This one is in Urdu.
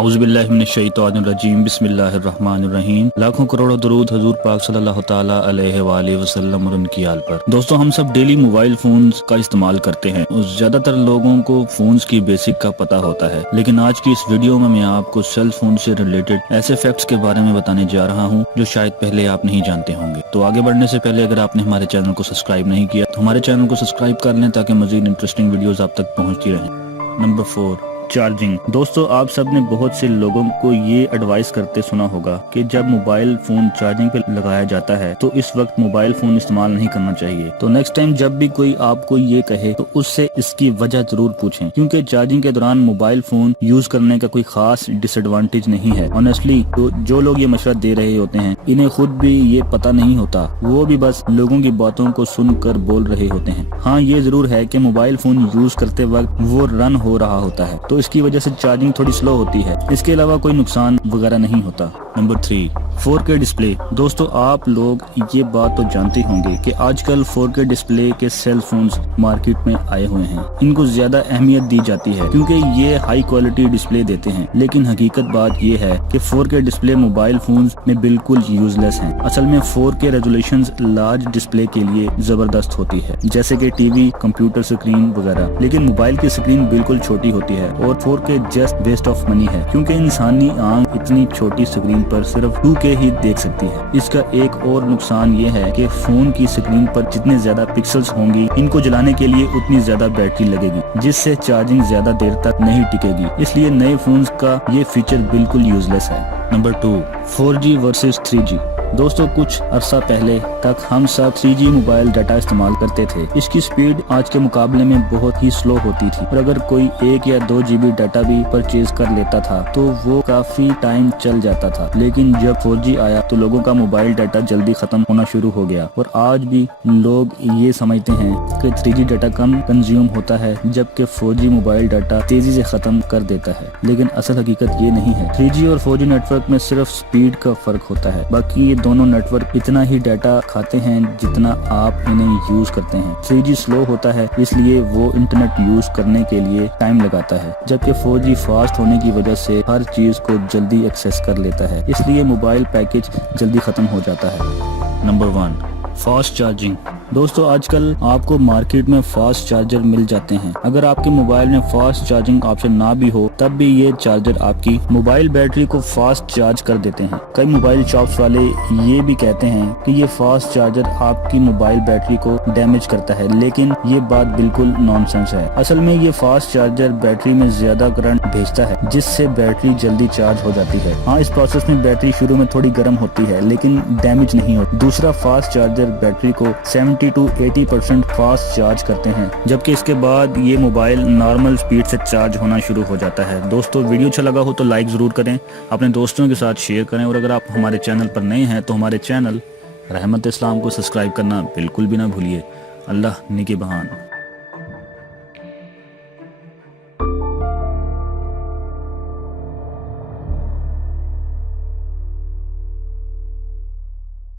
اعوذ باللہ من الشیطان الرجیم، بسم اللہ الرحمن الرحیم۔ لاکھوں کروڑوں درود حضور پاک صلی اللہ تعالی علیہ وآلہ وسلم اور ان کی آل پر۔ دوستو، ہم سب ڈیلی موبائل فونز کا استعمال کرتے ہیں اور زیادہ تر لوگوں کو فونز کی بیسک کا پتہ ہوتا ہے، لیکن آج کی اس ویڈیو میں آپ کو سیل فون سے ریلیٹڈ ایسے فیکٹس کے بارے میں بتانے جا رہا ہوں جو شاید پہلے آپ نہیں جانتے ہوں گے۔ تو آگے بڑھنے سے پہلے اگر آپ نے ہمارے چینل کو سبسکرائب نہیں کیا تو ہمارے چینل کو سبسکرائب کر لیں تاکہ مزید انٹرسٹنگ ویڈیوز آپ تک پہنچتی رہیں۔ Number 4، charging. دوستو، آپ سب نے بہت سے لوگوں کو یہ ایڈوائز کرتے سنا ہوگا کہ جب موبائل فون چارجنگ پہ لگایا جاتا ہے تو اس وقت موبائل فون استعمال نہیں کرنا چاہیے۔ تو نیکسٹ ٹائم جب بھی کوئی آپ کو یہ کہے تو اس سے اس کی وجہ ضرور پوچھیں، کیونکہ چارجنگ کے دوران موبائل فون یوز کرنے کا کوئی خاص ڈس ایڈوانٹیج نہیں ہے۔ آنیسٹلی جو لوگ یہ مشورہ دے رہے ہوتے ہیں انہیں خود بھی یہ پتہ نہیں ہوتا، وہ بھی بس لوگوں کی باتوں کو سن کر بول رہے ہوتے ہیں۔ ہاں، یہ ضرور ہے کہ موبائل فون یوز کرتے وقت وہ رن ہو رہا ہوتا ہے تو اس کی وجہ سے چارجنگ تھوڑی سلو ہوتی ہے، اس کے علاوہ کوئی نقصان وغیرہ نہیں ہوتا۔ Number 3، 4K display. دوستو، آپ لوگ یہ بات تو جانتے ہوں گے کہ آج کل 4K ڈسپلے کے سیل فونز مارکیٹ میں آئے ہوئے ہیں۔ ان کو زیادہ اہمیت دی جاتی ہے کیونکہ یہ ہائی کوالٹی ڈسپلے دیتے ہیں، لیکن حقیقت بات یہ ہے کہ 4K ڈسپلے موبائل فونز میں بالکل یوز لیس ہیں۔ اصل میں 4K ریزولوشنز لارج ڈسپلے کے لیے زبردست ہوتی ہے، جیسے کہ ٹی وی، کمپیوٹر سکرین وغیرہ، لیکن موبائل کی سکرین بالکل چھوٹی ہوتی ہے اور 4K just waste of money ہے، کیونکہ انسانی آنکھ اتنی چھوٹی سکرین پر صرف 2K ہی دیکھ سکتی ہے۔ اس کا ایک اور نقصان یہ ہے کہ فون کی سکرین پر جتنے زیادہ پکسلز ہوں گی ان کو جلانے کے لیے اتنی زیادہ بیٹری لگے گی، جس سے چارجنگ زیادہ دیر تک نہیں ٹکے گی، اس لیے نئے فونز کا یہ فیچر بالکل یوز لیس ہے۔ Number 2، 4G versus 3G۔ دوستو، کچھ عرصہ پہلے تک ہم سب 3G موبائل ڈاٹا استعمال کرتے تھے۔ اس کی سپیڈ آج کے مقابلے میں بہت ہی سلو ہوتی تھی اور اگر کوئی 1 یا 2 GB ڈاٹا بھی پرچیز کر لیتا تھا تو وہ کافی ٹائم چل جاتا تھا، لیکن جب 4G آیا تو لوگوں کا موبائل ڈاٹا جلدی ختم ہونا شروع ہو گیا اور آج بھی لوگ یہ سمجھتے ہیں کہ 3G ڈاٹا کم کنزیوم ہوتا ہے جبکہ 4G موبائل ڈاٹا تیزی سے ختم کر دیتا ہے، لیکن اصل حقیقت یہ نہیں ہے۔ 3G اور 4G نیٹ ورک میں صرف سپیڈ کا فرق ہوتا ہے، باقی یہ دونوں نیٹ ورک اتنا ہی ڈاٹا کھاتے ہیں جتنا آپ انہیں یوز کرتے ہیں۔ 3G سلو ہوتا ہے اس لیے وہ انٹرنیٹ یوز کرنے کے لیے ٹائم لگاتا ہے، جبکہ 4G فاسٹ ہونے کی وجہ سے ہر چیز کو جلدی ایکسیس کر لیتا ہے، اس لیے موبائل پیکج جلدی ختم ہو جاتا ہے۔ Number 1، fast charging. دوستو، آج کل آپ کو مارکیٹ میں فاسٹ چارجر مل جاتے ہیں۔ اگر آپ کے موبائل میں فاسٹ چارجنگ آپشن نہ بھی ہو تب بھی یہ چارجر آپ کی موبائل بیٹری کو فاسٹ چارج کر دیتے ہیں۔ کئی موبائل شاپس والے یہ بھی کہتے ہیں کہ یہ فاسٹ چارجر آپ کی موبائل بیٹری کو ڈیمیج کرتا ہے، لیکن یہ بات بالکل نان سینس ہے۔ اصل میں یہ فاسٹ چارجر بیٹری میں زیادہ کرنٹ بھیجتا ہے جس سے بیٹری جلدی چارج ہو جاتی ہے۔ ہاں، اس پروسیس میں بیٹری شروع میں تھوڑی گرم ہوتی ہے لیکن ڈیمیج نہیں ہوتی۔ دوسرا، فاسٹ چارجر بیٹری کو 70 to 80% فاسٹ چارج کرتے ہیں، جبکہ اس کے بعد یہ موبائل نارمل سپیڈ سے چارج ہونا شروع ہو جاتا ہے۔ دوستو، ویڈیو اچھا لگا ہو تو لائک ضرور کریں، اپنے دوستوں کے ساتھ شیئر کریں اور اگر آپ ہمارے چینل پر نئے ہیں تو ہمارے چینل رحمت اسلام کو سبسکرائب کرنا بالکل بھی نہ بھولیے۔ اللہ نگہبان۔